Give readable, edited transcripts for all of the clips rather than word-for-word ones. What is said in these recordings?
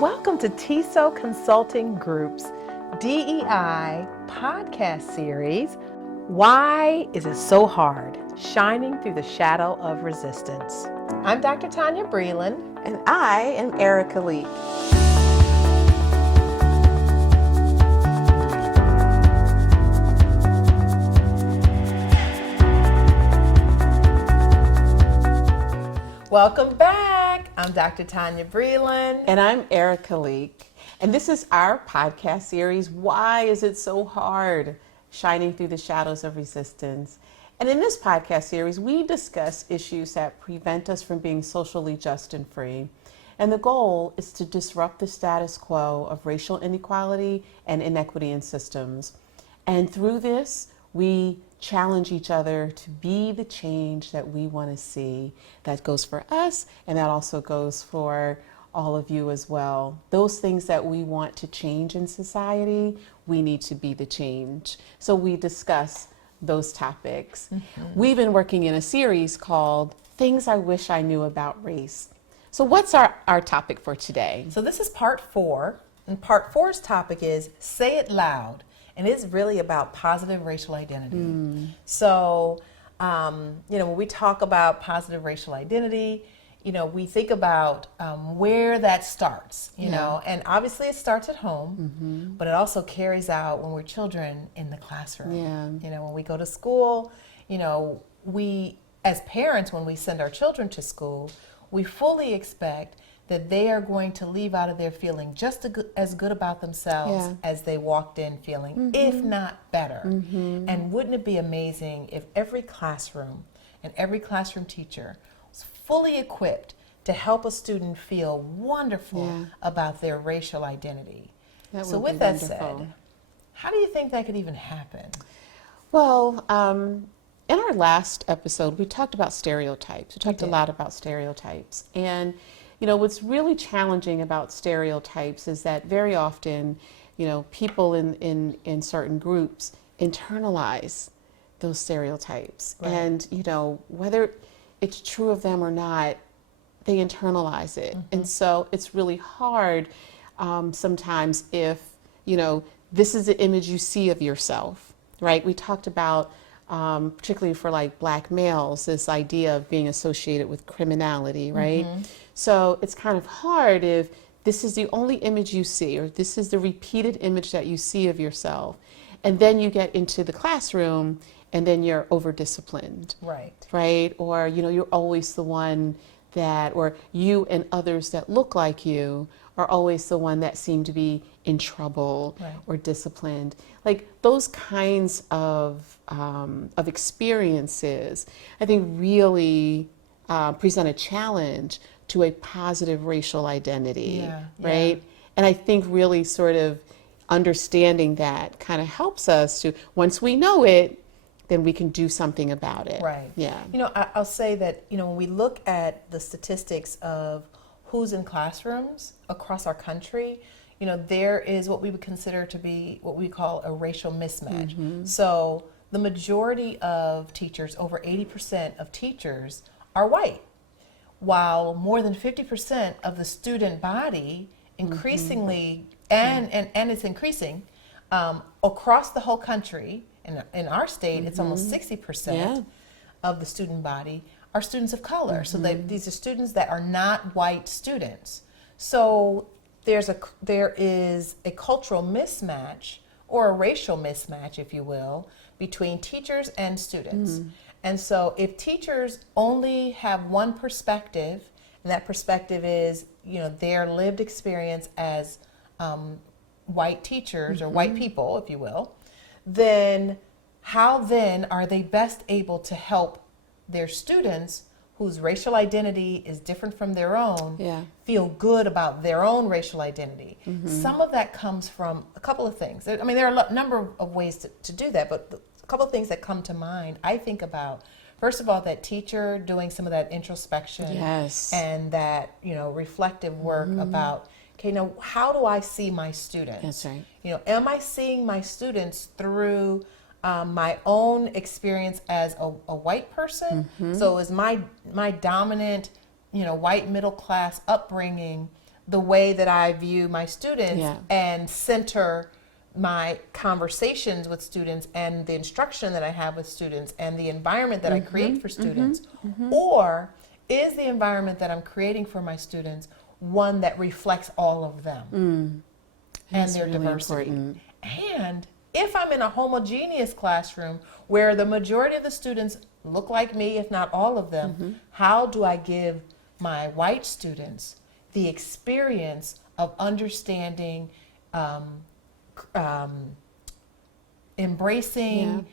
Welcome to TESO Consulting Group's DEI Podcast Series, Why Is It So Hard? Shining Through the Shadow of Resistance. I'm Dr. Tonya Breland. And I am Erika. Welcome back. I'm Dr. Tonya Breland. And I'm Erika. And this is our podcast series, Why Is It So Hard? Shining Through the Shadows of Resistance. And in this podcast series, we discuss issues that prevent us from being socially just and free. And the goal is to disrupt the status quo of racial inequality and inequity in systems. And through this, we challenge each other to be the change that we want to see. That goes for us, and that also goes for all of you as well. Those things that we want to change in society, we need to be the change. So we discuss those topics. We've been working in a series called Things I Wish I Knew About Race. So what's our topic for today? So this is part 4, and part 4's topic is Say It Loud. And it's really about positive racial identity. So, when we talk about positive racial identity, we think about where that starts, know, and obviously it starts at home, but it also carries out when we're children in the classroom. When we go to school, we, as parents, when we send our children to school, we fully expect that they are going to leave out of there feeling just as good about themselves as they walked in feeling, if not better. And wouldn't it be amazing if every classroom and every classroom teacher was fully equipped to help a student feel wonderful about their racial identity? So with that said, how do you think that could even happen? Well, in our last episode, we talked about stereotypes. We talked a lot about stereotypes. And what's really challenging about stereotypes is that very often, people in certain groups internalize those stereotypes. Right. And, whether it's true of them or not, they internalize it. And so it's really hard sometimes if, this is the image you see of yourself, right? We talked about, particularly for like Black males, this idea of being associated with criminality, right? So it's kind of hard if this is the only image you see, or this is the repeated image that you see of yourself. And then you get into the classroom and then you're over-disciplined. Right? Or, you're always the one that, or you and others that look like you are always the one that seem to be in trouble or disciplined. Like those kinds of experiences, I think really present a challenge to a positive racial identity, right? And I think really sort of understanding that kind of helps us to, once we know it, then we can do something about it. Right. Yeah. I'll say that, when we look at the statistics of who's in classrooms across our country, there is what we would consider to be what we call a racial mismatch. So the majority of teachers, over 80% of teachers, are white, while more than 50% of the student body increasingly, and it's increasing across the whole country. In our state, it's almost 60% of the student body are students of color. So these are students that are not white students. So there is a cultural mismatch, or a racial mismatch, if you will, between teachers and students. And so if teachers only have one perspective, and that perspective is, their lived experience as white teachers or white people, if you will, then how then are they best able to help their students whose racial identity is different from their own feel good about their own racial identity? Some of that comes from a couple of things. I mean, there are a number of ways to do that, but a couple of things that come to mind, I think about, first of all, that teacher doing some of that introspection and that, reflective work about, okay, now how do I see my students? That's right. Am I seeing my students through my own experience as a white person? So is my dominant, white middle class upbringing the way that I view my students Yeah. and center my conversations with students and the instruction that I have with students and the environment that I create for students? Or is the environment that I'm creating for my students one that reflects all of them and That's their really diversity? important. And if I'm in a homogeneous classroom where the majority of the students look like me, if not all of them, how do I give my white students the experience of understanding, embracing,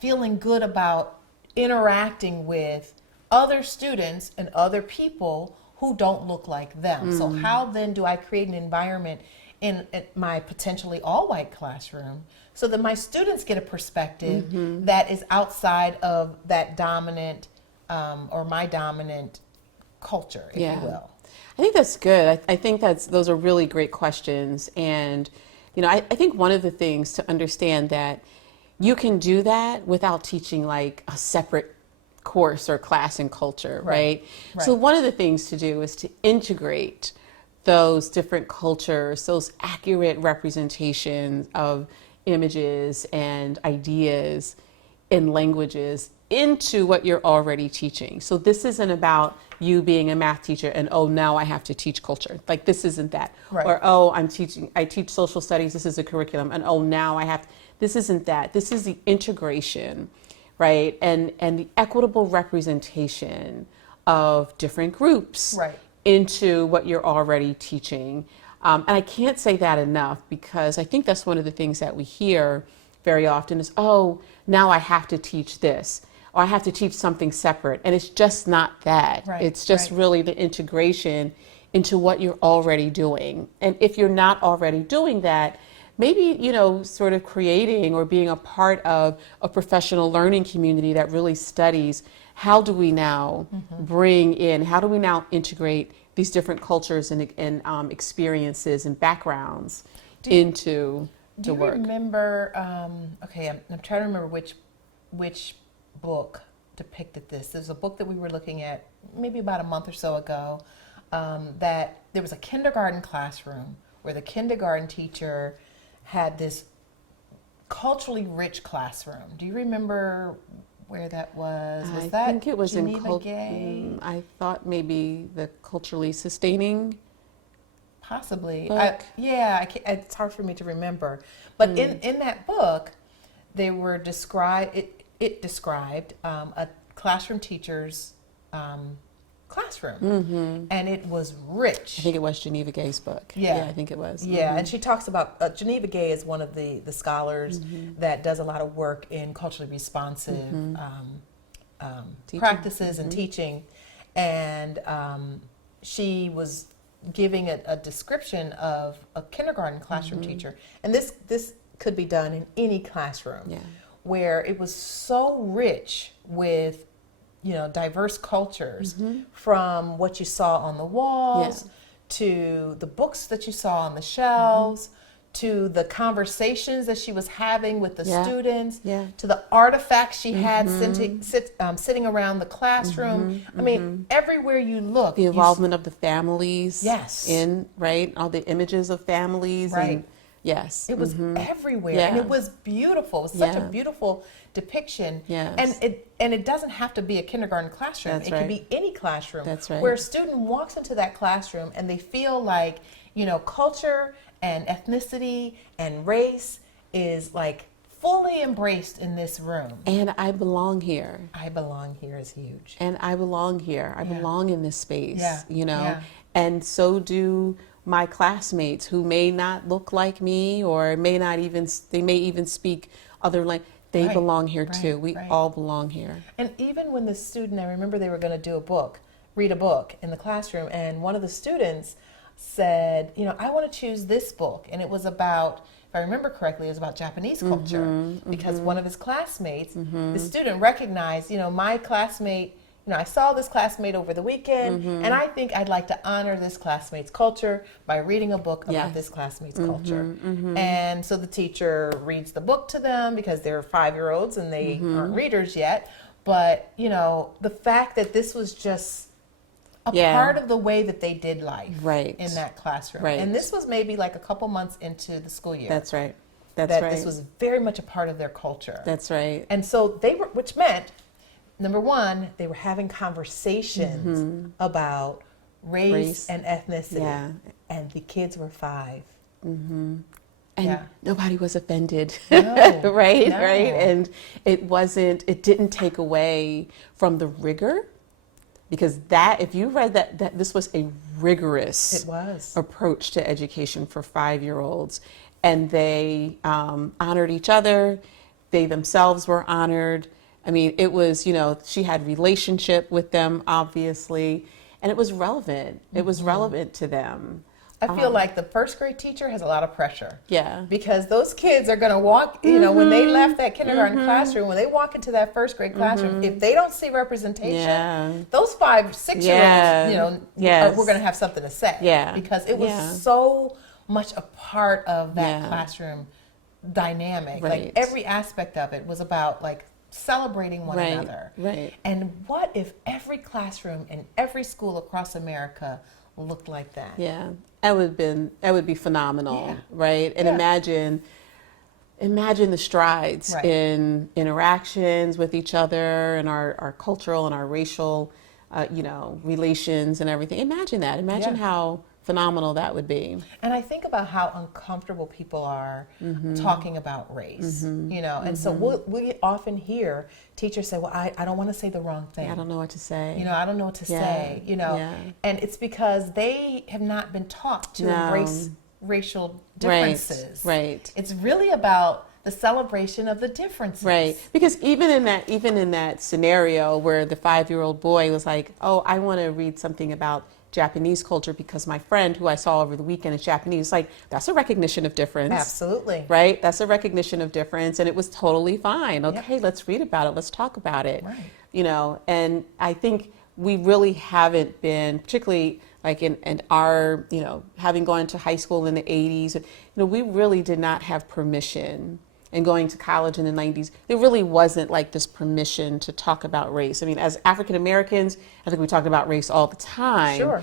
feeling good about interacting with other students and other people who don't look like them? So how then do I create an environment in my potentially all-white classroom so that my students get a perspective that is outside of that dominant or my dominant culture, if you will? I think that's good. I think those are really great questions. And, I think one of the things to understand that you can do that without teaching like a separate course or class in culture, right? So one of the things to do is to integrate those different cultures, those accurate representations of images and ideas in languages into what you're already teaching. So this isn't about you being a math teacher and, oh, now I have to teach culture. Like, this isn't that. Or, oh, I teach social studies, this is a curriculum, and oh, now I have, this isn't that. This is the integration, right? And the equitable representation of different groups into what you're already teaching. And I can't say that enough, because I think that's one of the things that we hear very often is, oh, now I have to teach this, or I have to teach something separate. And it's just not that. It's just really the integration into what you're already doing. And if you're not already doing that, maybe, sort of creating or being a part of a professional learning community that really studies how do we now bring in, how do we now integrate these different cultures and experiences and backgrounds into the work. Do you remember, I'm trying to remember which book depicted this. There's a book that we were looking at maybe about a month or so ago, that there was a kindergarten classroom where the kindergarten teacher had this culturally rich classroom. Do you remember where that was? Was that think it was Geneva Gay? I thought maybe the Culturally Sustaining. Possibly. It's hard for me to remember. But in that book, they were it described a classroom teacher's classroom, and it was rich. I think it was Geneva Gay's book. Yeah, I think it was. Yeah, and she talks about Geneva Gay is one of the scholars that does a lot of work in culturally responsive practices and teaching, and she was giving a description of a kindergarten classroom teacher, and this could be done in any classroom, where it was so rich with diverse cultures, from what you saw on the walls to the books that you saw on the shelves, to the conversations that she was having with the students, to the artifacts she had sitting around the classroom. I mean, everywhere you look. The involvement of the families. Yes. All the images of families. Right. And, yes. It was everywhere. And it was beautiful. It was such a beautiful depiction. Yes. And it doesn't have to be a kindergarten classroom. That's it right. can be any classroom. That's right. Where a student walks into that classroom and they feel like, culture and ethnicity and race is like fully embraced in this room. And I belong here. I belong here is huge. And I belong here. I belong in this space, Yeah. And so do my classmates who may not look like me, or may even speak other language. They belong here too. We all belong here. And even when the student, I remember they were going to read a book in the classroom, and one of the students said, I want to choose this book. And it was about, if I remember correctly, it was about Japanese culture, because one of his classmates, the student recognized, my classmate, I saw this classmate over the weekend, and I think I'd like to honor this classmate's culture by reading a book about this classmate's culture. And so the teacher reads the book to them, because they're 5-year-olds and they aren't readers yet. But, the fact that this was just a part of the way that they did life Right. in that classroom. Right. And this was maybe like a couple months into the school year. That's right. This was very much a part of their culture. That's right. And so which meant, number one, they were having conversations about race and ethnicity. Yeah. And the kids were 5. And nobody was offended. No, right? no. Right? And it didn't take away from the rigor, because if you read that this was a rigorous approach to education for 5-year-olds, and they honored each other, they themselves were honored. I mean, it was, she had relationship with them, obviously, and it was relevant. It was relevant to them. I feel like the first grade teacher has a lot of pressure. Yeah. Because those kids are going to walk, when they left that kindergarten classroom, when they walk into that first grade classroom, if they don't see representation, those 5, 6-year-olds, we're going to have something to say. Yeah. Because it was so much a part of that classroom dynamic. Right. Like every aspect of it was about like celebrating one another. Right. And what if every classroom in every school across America looked like that? Yeah. That would be phenomenal, right? And imagine the strides in interactions with each other and our cultural and our racial, relations and everything. Imagine that. Imagine how phenomenal that would be. And I think about how uncomfortable people are talking about race, and so we often hear teachers say, well, I don't want to say the wrong thing. I don't know what to say. I don't know what to say, and it's because they have not been taught to embrace racial differences. Right. It's really about the celebration of the differences. Right. Because even in that scenario where the 5-year-old boy was like, oh, I want to read something about Japanese culture because my friend who I saw over the weekend is Japanese. Like, that's a recognition of difference. Absolutely. Right? That's a recognition of difference, and it was totally fine. Okay, let's read about it. Let's talk about it. Right. And I think we really haven't been, particularly like in our, having gone to high school in the 80s, we really did not have permission. And going to college in the 90s, there really wasn't like this permission to talk about race. I mean, as African Americans, I think we talked about race all the time. Sure.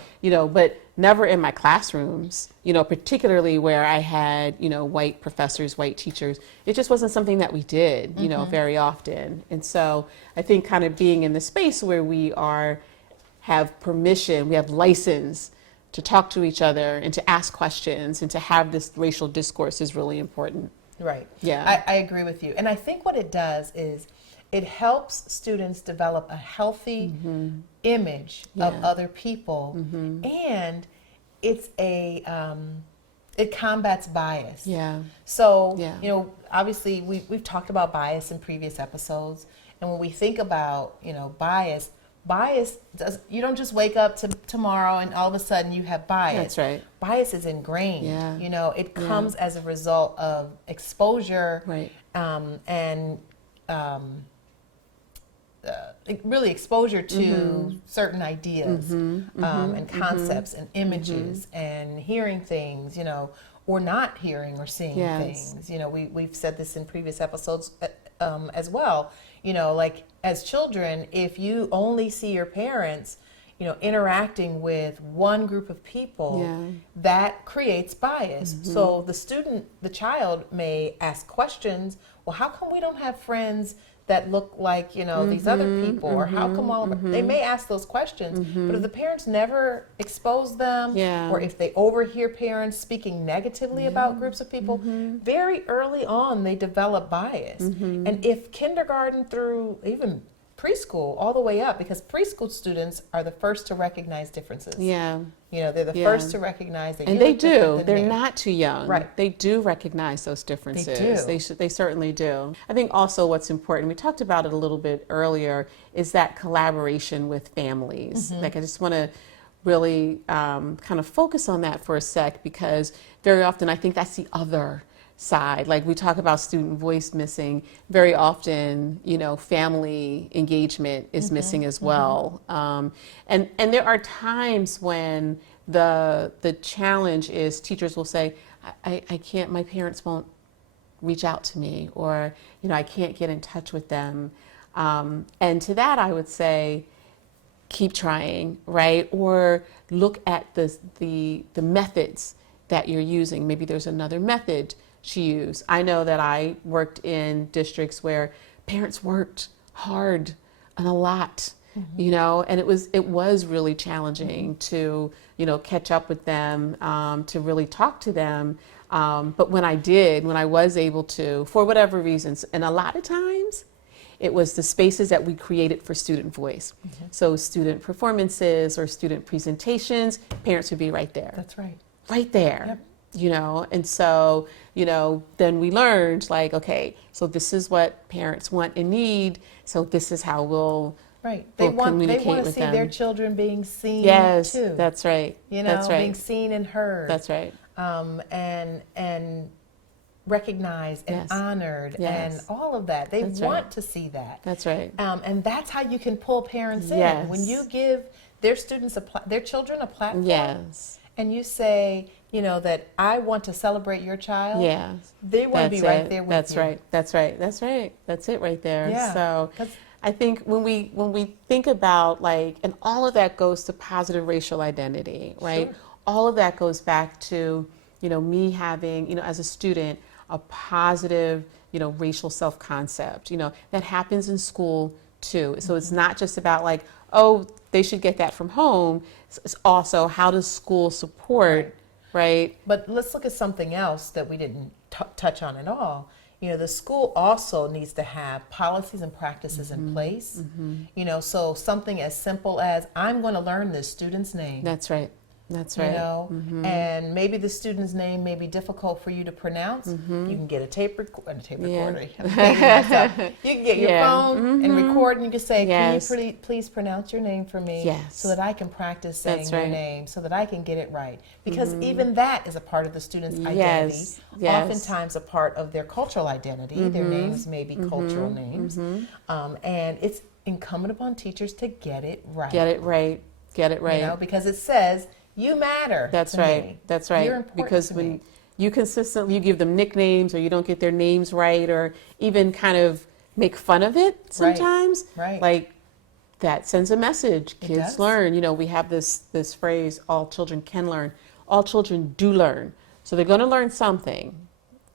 But never in my classrooms, particularly where I had, white professors, white teachers. It just wasn't something that we did, very often. And so I think kind of being in the space where we have permission, we have license to talk to each other and to ask questions and to have this racial discourse is really important. Right. Yeah. I agree with you. And I think what it does is it helps students develop a healthy image of other people, and it's it combats bias. Yeah. So, obviously we've talked about bias in previous episodes, and when we think about, bias you don't just wake up to tomorrow and all of a sudden you have bias. That's right. Bias is ingrained. Yeah. It comes as a result of exposure, Right. And really exposure to certain ideas and concepts and images and hearing things, or not hearing or seeing things. We've said this in previous episodes as well. Like as children, if you only see your parents, interacting with one group of people, that creates bias. So the child may ask questions. Well, how come we don't have friends that look like, these other people? Or how come all of they may ask those questions, but if the parents never expose them, or if they overhear parents speaking negatively about groups of people, very early on they develop bias. And if kindergarten through even preschool all the way up, because preschool students are the first to recognize differences. They're the first to recognize that. And they do. They're not too young. Right. They do recognize those differences. They do. They certainly do. I think also what's important, we talked about it a little bit earlier, is that collaboration with families. Like I just want to really kind of focus on that for a sec, because very often I think that's the other side. Like we talk about student voice missing, very often, family engagement is missing as well. And there are times when the challenge is teachers will say, I can't, my parents won't reach out to me, or, I can't get in touch with them. And to that I would say, keep trying, right? Or look at the methods that you're using. Maybe there's another method to use. I know that I worked in districts where parents worked hard and a lot, you know, and it was really challenging to, you know, catch up with them, to really talk to them. But when I was able to, for whatever reasons, and a lot of times it was the spaces that we created for student voice. So student performances or student presentations, parents would be right there. That's right. Right there. Yep. You know, and so, you know, then we learned like, okay, so this is what parents want and need. So this is how we'll They want communicate to with see them. their children being seen Yes, too. that's right. You know, That's right. being seen and heard. That's right. And recognized and Yes. honored Yes. and all of that. They That's want right. to see that. That's right. And that's how you can pull parents in. Yes. When you give their students their children a platform, Yes. and you say, you know, that I want to celebrate your child. Yes. They want to be right there with That's you. right. That's right. That's right. That's it right there. Yeah. So 'Cause- I think when we think about like, and all of that goes to positive racial identity, right? Sure. All of that goes back to, you know, me having, you know, as a student, a positive, you know, racial self-concept, you know, that happens in school too. So it's not just about like, oh, they should get that from home. It's also how does school support, right? But let's look at something else that we didn't touch on at all. You know, the school also needs to have policies and practices in place. You know, so something as simple as I'm going to learn this student's name. That's right. That's right. You know, and maybe the student's name may be difficult for you to pronounce. You can get a tape recorder. I'm dating myself. You can get your phone and record, and you can say, Yes. "Can you please pronounce your name for me, Yes. so that I can practice saying That's your right. name, so that I can get it right." Because even that is a part of the student's identity. Yes. Yes. Oftentimes, a part of their cultural identity. Their names may be cultural names, and it's incumbent upon teachers to get it right. Get it right. Get it right. You know, because it says. You matter. That's to right. me. That's right. You're important Because to when me. you consistently give them nicknames or you don't get their names right or even kind of make fun of it sometimes, Right. like that sends a message. It Kids does. learn. You know, we have this phrase, all children can learn. All children do learn. So they're going to learn something,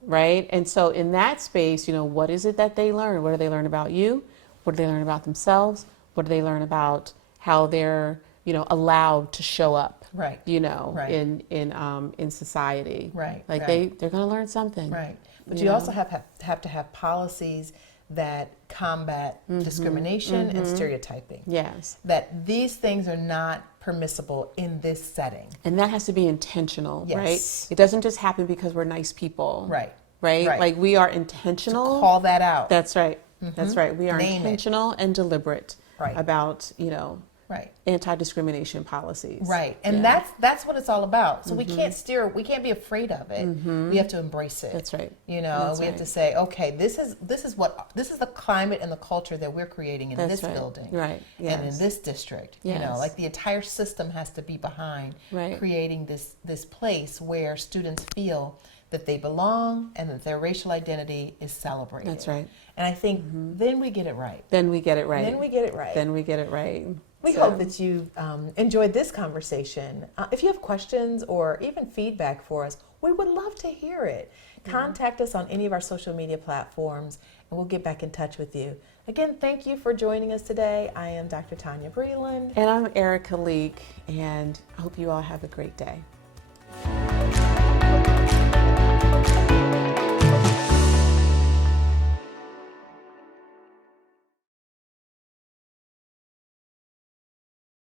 right? And so in that space, you know, what is it that they learn? What do they learn about you? What do they learn about themselves? What do they learn about how they're, you know, allowed to show up? Right. You know, Right. in society. Right, Like right. they're going to learn something. Right. But You you know? also have to have policies that combat discrimination and stereotyping. Yes. That these things are not permissible in this setting. And that has to be intentional, Yes. right? It doesn't just happen because we're nice people. Right. Right? Right. Like we are To intentional. call that out. That's right. That's right. We are Name it. intentional and deliberate Right. about, you know, Right. anti-discrimination policies. Right. And Yeah. that's what it's all about. So we can't be afraid of it. We have to embrace it. That's right. You know, That's we have right. to say, okay, this is the climate and the culture that we're creating in That's this right. building. Right. And in Yes. this district. You know, Yes. like the entire system has to be behind Right. creating this place where students feel that they belong and that their racial identity is celebrated. That's right. And I think then we get it right. Then we get it right. Then we get it right. Then we get it right. We So- hope that you enjoyed this conversation. If you have questions or even feedback for us, we would love to hear it. Contact us on any of our social media platforms, and we'll get back in touch with you. Again, thank you for joining us today. I am Dr. Tonya Breland. And I'm Erika Leek, and I hope you all have a great day.